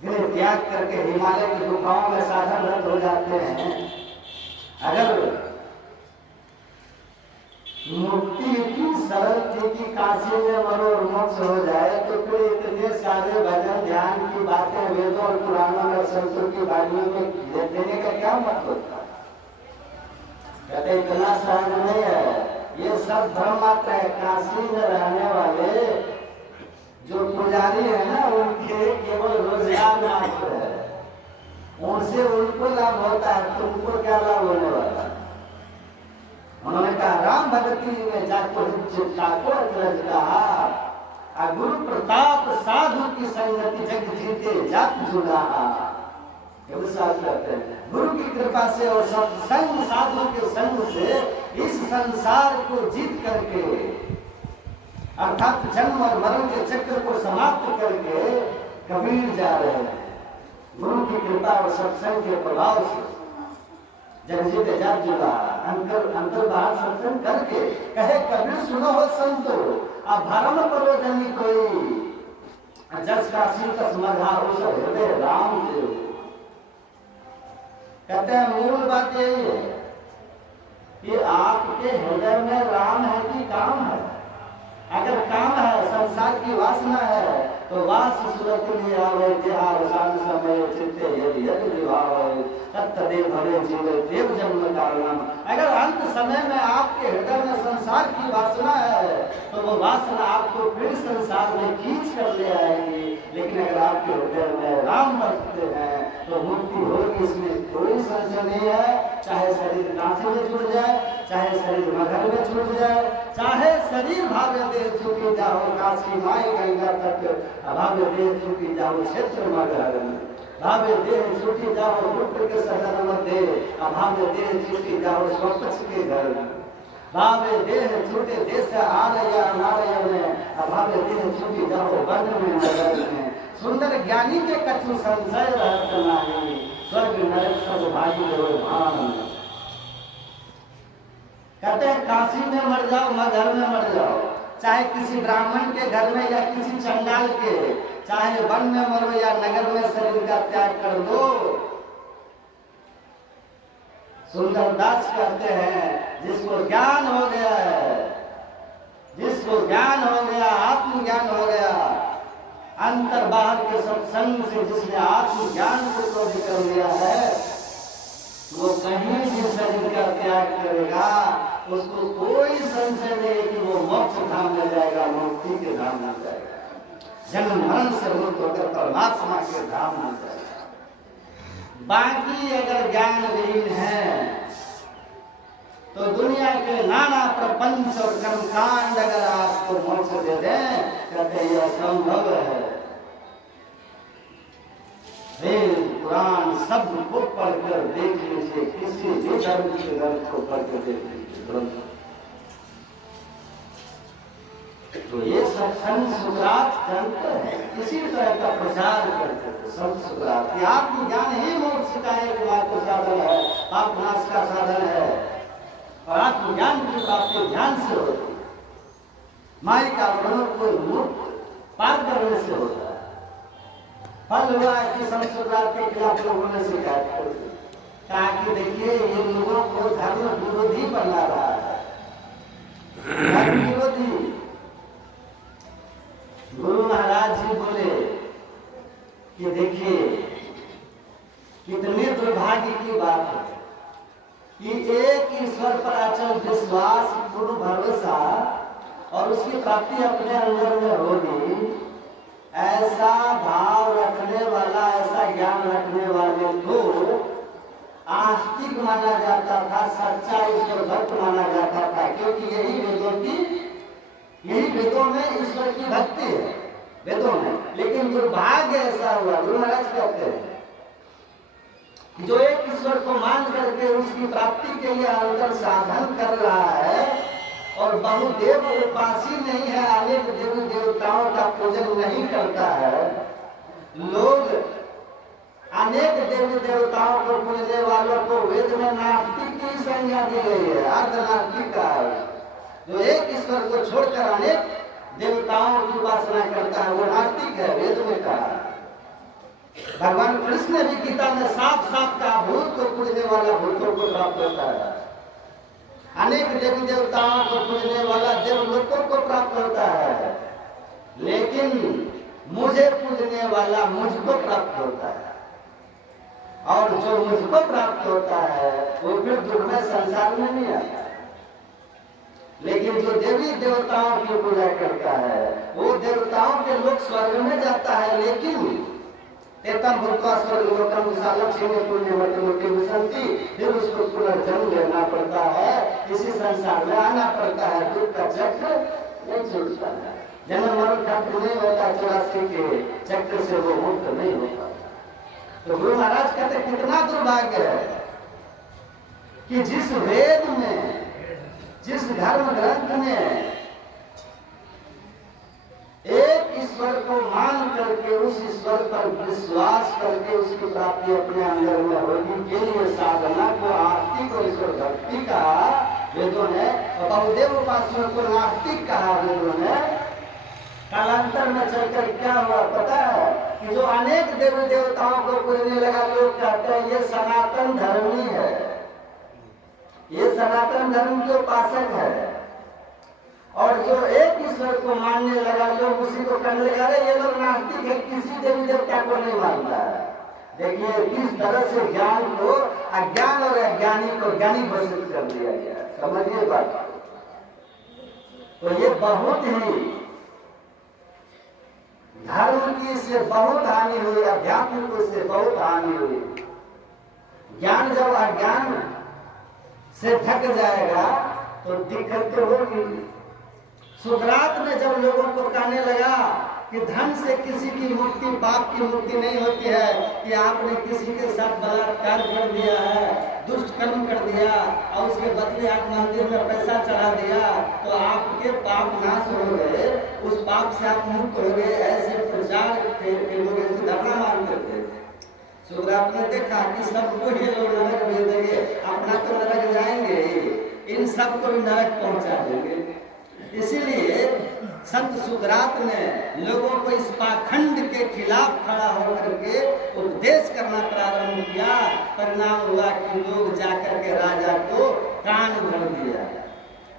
गृह त्याग करके हिमालय की गुफाओं में साधन रत हो जाते हैं। अगर मुक्ति इतनी सरल थी कि काशी में मरो और मोक्ष हो जाए, तो फिर इतने सारे भजन ध्यान की बातें वेदों और पुराणों में संतों की वाणियों में देने का क्या मतलब था? कहते इतना सहज नहीं है, ये सब भ्रम मात्र है। काशी में रहने वाले जो पुजारी है ना, उनके केवल रोजगार मात्र है, उनसे उनको लाभ होता है, तुमको क्या लाभ होने वाला है? उन्होंने कहा राम भगती में जाको कहा, गुरु प्रताप साधु की संगति जग जीते जात जुड़ा। कहते हैं गुरु की कृपा से और सत्संग साधु के संग से इस संसार को जीत करके, अर्थात जन्म और मरण के चक्र को समाप्त करके कबीर जा रहे हैं। गुरु की कृपा और सत्संग के प्रभाव से जगजीत जात जुड़ा। अंतर बाहर सत्संग करके कहे कबीर सुनो हो संतो, अब भरम करो जनी कोई, जस काशी तस मझारो सब हृदय राम देव। कहते हैं मूल बात यही है कि आपके हृदय में राम है कि काम है। अगर काम है, संसार की वासना है, तो वास सुरत लिए आवे देहार साध समय चित्ते यदि यदि विभाव तत्तदेव भरे जीवे देव जन्म कारणम। अगर अंत समय में आपके हृदय में संसार की वासना है, तो वो वासना आपको फिर संसार में खींच कर ले आएगी। लेकिन अगर आपके हृदय में राम बसते हैं तो मुक्ति होगी, इसमें कोई संशय नहीं है। चाहे शरीर कांसे में जुड़ जाए, चाहे शरीर मगर में छूट जाए, चाहे शरीर भाव्य देह छूटी जाओ काशी माई गंगा तक, अभाव्य देह छूटी जाओ क्षेत्र मगर, भाव्य देह छूटी जाओ पुत्र के सदन मध्य, अभाव्य देह छूटी जाओ स्वपक्ष के घर, भाव्य देह छूटे देश आलय नालय में, अभाव्य देह छूटी जाओ वन में नगर में। सुंदर ज्ञानी के कछु संशय रहत नाही, स्वर्ग नरक सब भागी हो मान। कहते हैं काशी में मर जाओ, मगर में मर जाओ, चाहे किसी ब्राह्मण के घर में या किसी चंडाल के, चाहे वन में मरो या नगर में शरीर का त्याग कर दो। सुंदरदास कहते हैं जिसको ज्ञान हो गया है, जिसको ज्ञान हो गया, आत्मज्ञान हो गया, अंतर बाहर के सत्संग से जिसने आत्मज्ञान को प्रकट कर लिया है, वो कहीं भी शरीर का त्याग करेगा, उसको कोई संशय नहीं कि वो मोक्ष धाम में जाएगा, मुक्ति के धाम में जाएगा, जन्म मरण से मुक्त होकर परमात्मा के धाम में जाएगा। बाकी अगर ज्ञान विहीन है तो दुनिया के नाना प्रपंच और कर्मकांड अगर आपको मोक्ष दे दें, कहते यह असंभव है। वेद पुराण सब को पढ़कर देख लीजिए, किसी भी धर्म के ग्रंथ को पढ़कर देख लीजिए। तो ये सत्संग सुकरात तंत्र है, इसी तरह का प्रचार करते थे संत सुकरात। आत्मज्ञान ही मोक्ष का एकमात्र साधन है, पाप नाश का साधन है, और आत्मज्ञान की प्राप्ति ध्यान से होती है। माई का मनों को मुक्त पार करने से होता है। फल हुआ कि संत सुकरात के खिलाफ लोगों ने शिकायत कर दी, कहा कि देखिए ये लोगों को धर्म विरोधी बना रहा है, धर्म विरोधी। गुरु महाराज जी बोले कि देखिए कितने दुर्भाग्य की बात है कि एक ईश्वर पर अचल विश्वास, पूर्ण भरोसा और उसकी प्राप्ति अपने अंदर में होगी, ऐसा भाव रखने वाला, ऐसा ज्ञान रखने वाले को आस्तिक माना जाता था, सच्चा ईश्वर भक्त माना जाता था, क्योंकि यही वेदों में ईश्वर की भक्ति है, वेदों में। लेकिन दुर्भाग्य ऐसा हुआ, गुरु महाराज कहते हैं जो एक ईश्वर को मान करके उसकी प्राप्ति के लिए अंतर साधन कर रहा है और बहुदेव उपासी नहीं है, अनेक देवी देवताओं का पूजन नहीं करता है। लोग अनेक देवी देवताओं को पूजने वालों को वेद में नास्तिक की संज्ञा दी गई है, अर्धनास्तिक का, जो एक ईश्वर को छोड़कर अनेक देवताओं की उपासना करता है वो नास्तिक है, वेद में कहा। भगवान कृष्ण ने भी गीता में साफ साफ कहा, भूत को पूजने वाला भूतों को प्राप्त होता है, अनेक देवी देवताओं को पूजने वाला देवलोकों को प्राप्त होता है, लेकिन मुझे पूजने वाला मुझको प्राप्त होता है। और जो मुझको प्राप्त होता है वो फिर दुख में संसार में नहीं आता। लेकिन जो देवी देवताओं की पूजा करता है वो देवताओं के लोग स्वर्ग में जाता है, लेकिन एतम भूतवा स्वर्ग लोकम विशालम क्षीणे पुण्यमति मुक्ति विसंति, फिर उसको पुनर्जन्म लेना पड़ता है, इसी संसार में आना पड़ता है। दुख का चक्र नहीं छूटता है, जन्म मरण खत्म नहीं होता, 84 के चक्र से वो मुक्त नहीं हो पाता। तो गुरु महाराज कहते कितना दुर्भाग्य है कि जिस वेद में, जिस धर्म ग्रंथ में एक ईश्वर को मान करके उस ईश्वर पर विश्वास करके उसकी प्राप्ति अपने अंदर में होगी के लिए साधना को, आस्तिक और ईश्वर भक्ति कहा वेदों ने, और बहुदेव उपासना को नास्तिक कहा वेदों ने। कालांतर में चलकर क्या हुआ पता है कि जो अनेक देवी देवताओं को पूजने लगा, लोग कहते हैं ये सनातन धर्मी है, ये सनातन धर्म के उपासक है। और जो एक ईश्वर को मानने लगा, लोग उसी को कहने लगा, अरे ये लोग नास्तिक है, किसी देवी देवता को नहीं मानता है। देखिए किस तरह से ज्ञान को अज्ञान और अज्ञानी को ज्ञानी घोषित कर दिया गया, समझिए बात। तो ये बहुत ही धर्म की इससे बहुत हानि हुई, अध्यात्म को इससे बहुत हानि हुई। ज्ञान जब अज्ञान से ढक जाएगा तो दिक्कत तो होगी। सुकरात में जब लोगों को कहने लगा कि धन से किसी की मुक्ति, पाप की मुक्ति नहीं होती है, कि आपने किसी के साथ बलात्कार कर दिया है, दुष्ट कर्म कर दिया और उसके बदले आप मंदिर में पैसा चढ़ा दिया तो आपके पाप नाश हो गए, उस पाप से आप मुक्त हो गए, ऐसे प्रचार के लोग ऐसे धरना मारते थे। सुकरात ने देखा कि सबको ये लोग नरक भेज देंगे, अपना तो नरक जाएंगे, इन सबको भी नरक पहुंचा देंगे। इसीलिए संत सुकरात ने लोगों को इस पाखंड के खिलाफ खड़ा होकर के उपदेश करना प्रारंभ किया। परिणाम हुआ कि लोग जाकर के राजा को कान भर दिया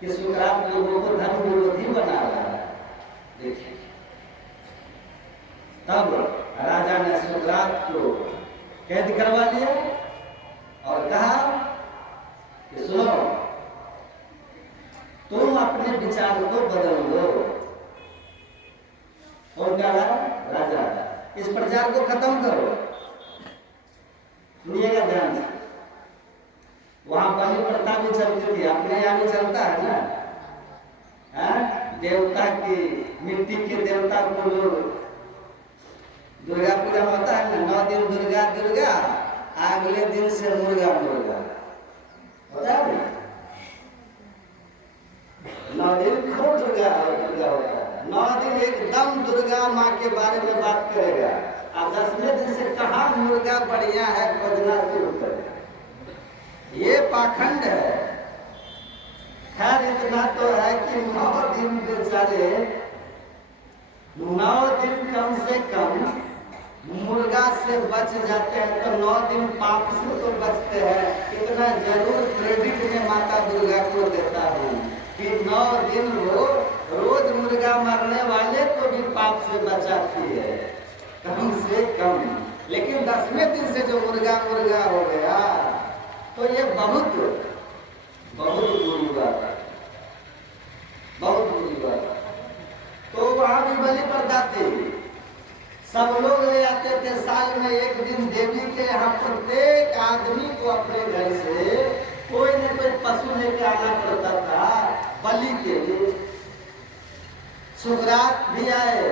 कि सुकरात लोगों को धर्म विरोधी बना रहा है। देखिए तब राजा ने सुकरात को कैद करवा लिया और कहा कि सुनो, तुम अपने विचार को बदल लो। और क्या राजा, इस प्रचार को खत्म करो। सुनिएगा ध्यान से, वहां बलि प्रथा भी चलती थी, अपने यहाँ भी चलता है ना, देवता की, मिट्टी के देवता को लोग, दुर्गा पूजा में होता है ना, 9 दिन दुर्गा दुर्गा, अगले दिन से मुर्गा मुर्गा होता है ना, 9 दिन खूब दुर्गा दुर्गा होता है, 9 दिन एकदम दुर्गा माँ के बारे में बात करेगा, अब 10वें दिन से कहाँ मुर्गा बढ़िया है खोजना शुरू करेगा। ये पाखंड है। खैर इतना तो है कि 9 दिन बेचारे, 9 दिन कम से कम मुर्गा से बच जाते हैं, तो 9 दिन पाप से तो बचते हैं। इतना जरूर क्रेडिट में माता दुर्गा को देता हूँ कि 9 दिन वो रोज मुर्गा मरने वाले को भी पाप से बचाती है, कम से कम। लेकिन 10वें दिन से जो मुर्गा मुर्गा हो गया तो ये बहुत बहुत बुरी बात है, बहुत बुरी बात है। तो वहां भी बलि प्रथा थी, सब लोग ले आते थे। साल में एक दिन देवी के यहाँ प्रत्येक आदमी को अपने घर से कोई न कोई पशु लेके आना पड़ता था बलि के लिए। सुकरात भी आए,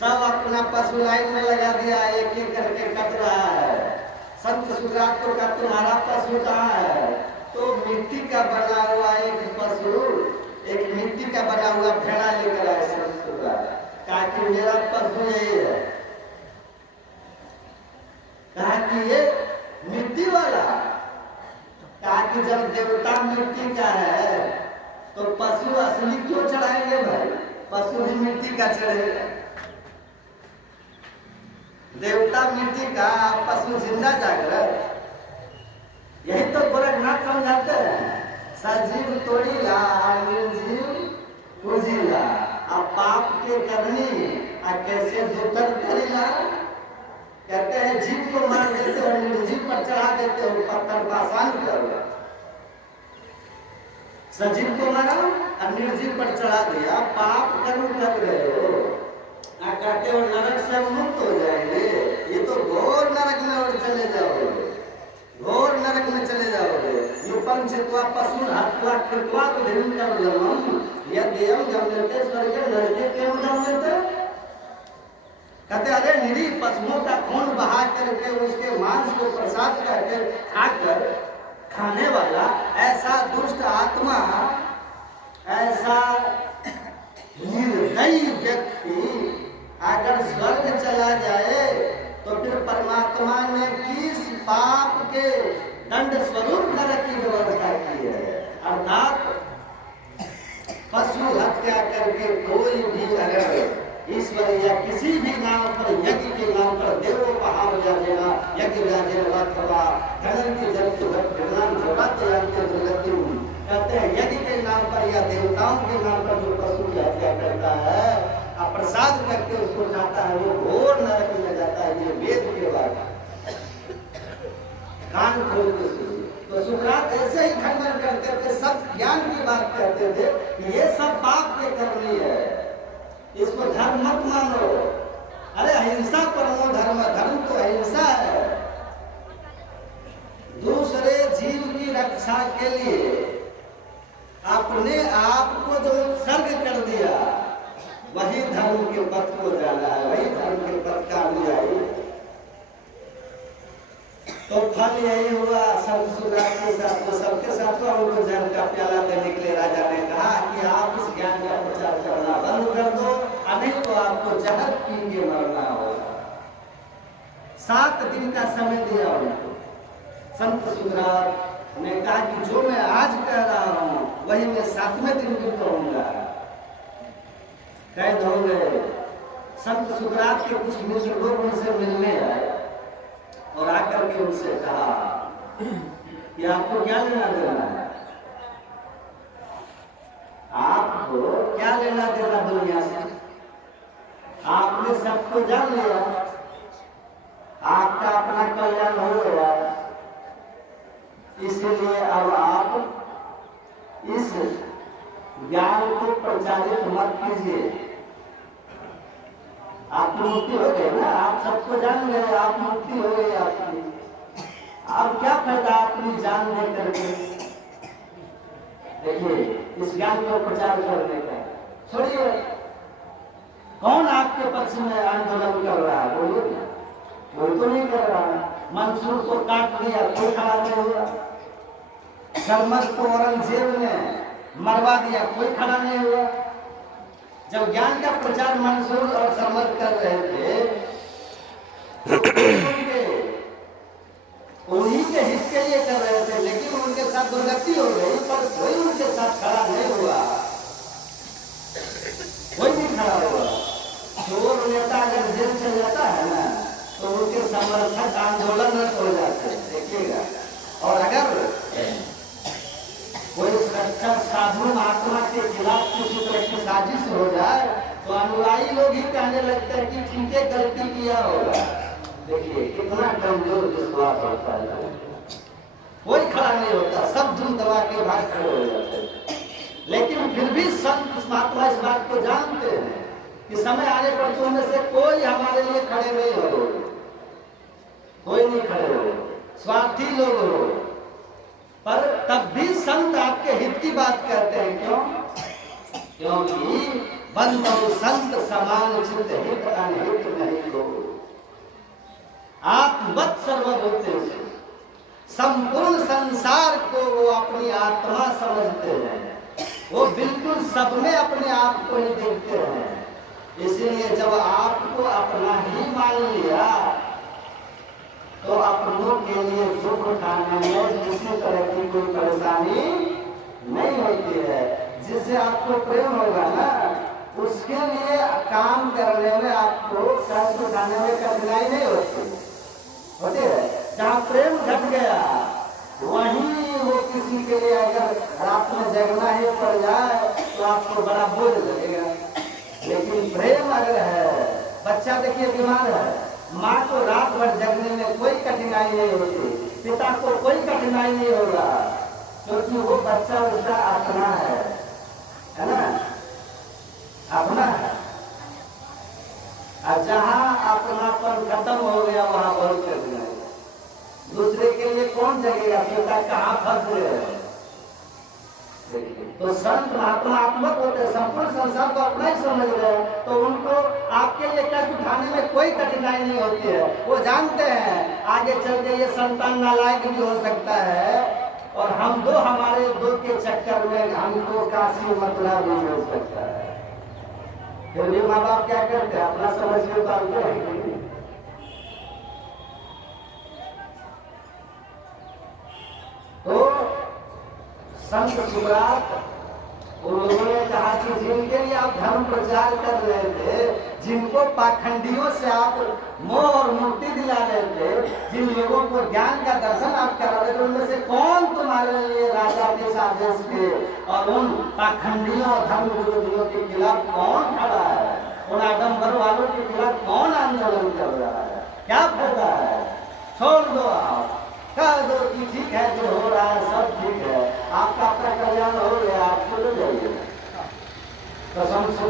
सब अपना पशु लाइन में लगा दिया, एक एक करके कट रहा है। संत सुकरात को कहा तुम्हारा पशु कहाँ है? तो मिट्टी का बना हुआ एक पशु, एक मिट्टी का बना हुआ भेड़ा लेकर आए संत सुकरात। कहा कि मेरा पशु यही है। कहा कि ये मिट्टी वाला। कहा कि जब देवता मिट्टी का है तो पशु असली क्यों चढ़ाएंगे भाई? पशु भी मिट्टी का चढ़ेगा। देवता मिट्टी का, पशु जिंदा जागृत। यही तो गोरखनाथ समझाते हैं, सजीव तोड़ीला निर्जीव उजीला। अब पाप के करनी कैसे दुतर करीला। कहते हैं जीव को मार देते हो, निर्जीव पर चढ़ा देते हो, पत्थर को आसान कर। सजीव को मारा और निर्जीव पर चढ़ा दिया, पाप कर्म कर रहे हो। कहते हो नरक से मुक्त हो जाएंगे, ये तो घोर नरक में और चले जाओगे, घोर नरक में चले जाओगे। युपम चित्वा पशु हत्वा कृत्वा तो धिन कर लमम यद्यम गम्यते स्वर्ग नरके क्यों गम्यते। कहते अरे निरीह पशुओं का खून बहा करके उसके मांस को प्रसाद करके खाकर खाने वाला ऐसा दुष्ट आत्मा, ऐसा निर्दयी व्यक्ति अगर स्वर्ग चला जाए तो फिर परमात्मा ने किस पाप के दंड स्वरूप नरक की व्यवस्था की है। अर्थात पशु हत्या करके कोई भी अगर ईश्वर या किसी भी नाम पर, यज्ञ के नाम पर देवों का हार जा देना, यज्ञ कहते हैं यज्ञ के नाम पर या देवताओं के नाम पर जो पशु की हत्या करता है, प्रसाद करके उसको खाता है, वो घोर नरक में जाता है। ये वेद के बाद कान खोल के सुनिए। तो सुकरात ऐसे ही खंडन करते थे, सब ज्ञान की बात कहते थे कि ये सब पाप के करनी है, इसको धर्म मत मानो। अरे अहिंसा परमो धर्म, धर्म तो अहिंसा है। दूसरे जीव की रक्षा के लिए अपने आप को जो उत्सर्ग कर दिया, वही धर्म के पथ को जाना है, वही धर्म के पथ का अनुयायी। तो फल यही हुआ सब सुकरात के साथ, तो सबके साथ उनको जहर का प्याला देने के लिए राजा ने कहा कि आप इस ज्ञान का प्रचार करना बंद कर दो, नहीं तो आपको जहर पी के मरना होगा। 7 दिन का समय दिया उनको। संत सुकरात ने कहा कि जो मैं आज कह रहा हूं वही मैं 7वें दिन भी कहूंगा। कैद हो गए। संत सुकरात के कुछ मित्र लोग उनसे मिलने आए और आकर के उनसे कहा कि आपको क्या लेना देना है, आपको क्या लेना देना दुनिया से, आपने सबको जान लिया, आपका अपना कल्याण हो गया, इसलिए अब आप इस ज्ञान को प्रचारित मत कीजिए। आप मुक्ति हो गए ना, आप सबको जान गए, आप मुक्ति हो गई आपकी। अब क्या फायदा अपनी जान दे करके, देखिए इस ज्ञान को प्रचार करने का। छोड़िए, कौन आपके पक्ष में आंदोलन कर रहा है, बोलिए ना। कोई तो नहीं कर रहा। मंसूर को काट दिया, कोई खड़ा नहीं हुआ। सरमद को औरंगजेब ने मरवा दिया, कोई खड़ा नहीं हुआ। जब ज्ञान का प्रचार मंसूर और सरमद कर रहे थे तो उन्हीं के हित के लिए कर रहे थे, लेकिन उनके साथ दुर्गति हो गई, पर कोई उनके साथ खड़ा नहीं हुआ, कोई नहीं खड़ा हुआ। चोर नेता अगर जेल चल जाता है ना, तो उनके समर्थक आंदोलनरत हो जाते हैं, देखिएगा। और अगर कोई सुरक्षा साधु महात्मा के खिलाफ किसी तरह की साजिश हो जाए तो अनुयायी लोग ही कहने लगते हैं कि ठीक है, गलती किया होगा। देखिए कितना कमजोर विश्वास होता है, कोई खड़ा नहीं होता, सब धुन दबा के भाग खड़े हो जाते हैं। लेकिन फिर भी संत महात्मा इस बात को जानते हैं कि समय आने पर तो उनमें से कोई हमारे लिए खड़े नहीं हो, कोई नहीं खड़े हो, स्वार्थी लोग हो, पर तब भी संत आपके हित की बात कहते हैं। क्यों? क्योंकि बंधु संत समान चित हित अनहित नहीं हो। आत्मवत् सर्वभूतेषु, संपूर्ण संसार को वो अपनी आत्मा समझते हैं, वो बिल्कुल सब में अपने आप को ही देखते हैं। इसलिए जब आपको अपना ही मान लिया तो अपनों के लिए दुख उठाने में किसी तरह की कोई परेशानी नहीं होती है। जिससे आपको प्रेम होगा ना, उसके लिए काम करने में आपको कष्ट उठाने में कठिनाई नहीं होती है। जहाँ प्रेम घट गया वहीं वो किसी के लिए अगर रात में जगना ही पड़ जाए तो आपको बड़ा बोझ लगेगा। लेकिन प्रेम अगर है, बच्चा देखिए बीमार है, माँ को रात भर जगने में कोई कठिनाई नहीं होती, पिता को कोई कठिनाई नहीं होगा, क्योंकि वो बच्चा उसका अपना है ना, अपना है। और जहाँ अपनापन खत्म हो गया वहां बहुत कठिनाई। दूसरे के लिए कौन जगेगा, पिता कहाँ फंस गए। तो संत महात्मा आत्मक होते, संपूर्ण संसार को अपना ही समझ रहे हैं, तो उनको आपके लिए कष्ट उठाने में कोई कठिनाई नहीं होती है। वो जानते हैं आगे चल के ये संतान नालायक भी हो सकता है और हम दो हमारे दो के चक्कर में हमको काशी मथुरा भी हो सकता है। फिर भी माँ बाप क्या करते हैं, अपना समझ के उतारते हैं। तो संत सुमराट उन लोगों ने कहा कि जिनके लिए आप धर्म प्रचार कर रहे थे, जिनको पाखंडियों से आप मोह और मुक्ति दिला रहे थे, जिन लोगों को ज्ञान का दर्शन आप करा रहे थे, उनमें से कौन तुम्हारे लिए राजा के आदेश के और उन पाखंडियों और धर्म विरोधियों के खिलाफ कौन खड़ा है, उन आडम्बर वालों के खिलाफ कौन आंदोलन कर रहा है, क्या फायदा है। छोड़ दो, आप कह दो कि ठीक है, जो हो रहा है सब ठीक है, आपका अपना कल्याण हो गया, आप चले जाइए। कसम से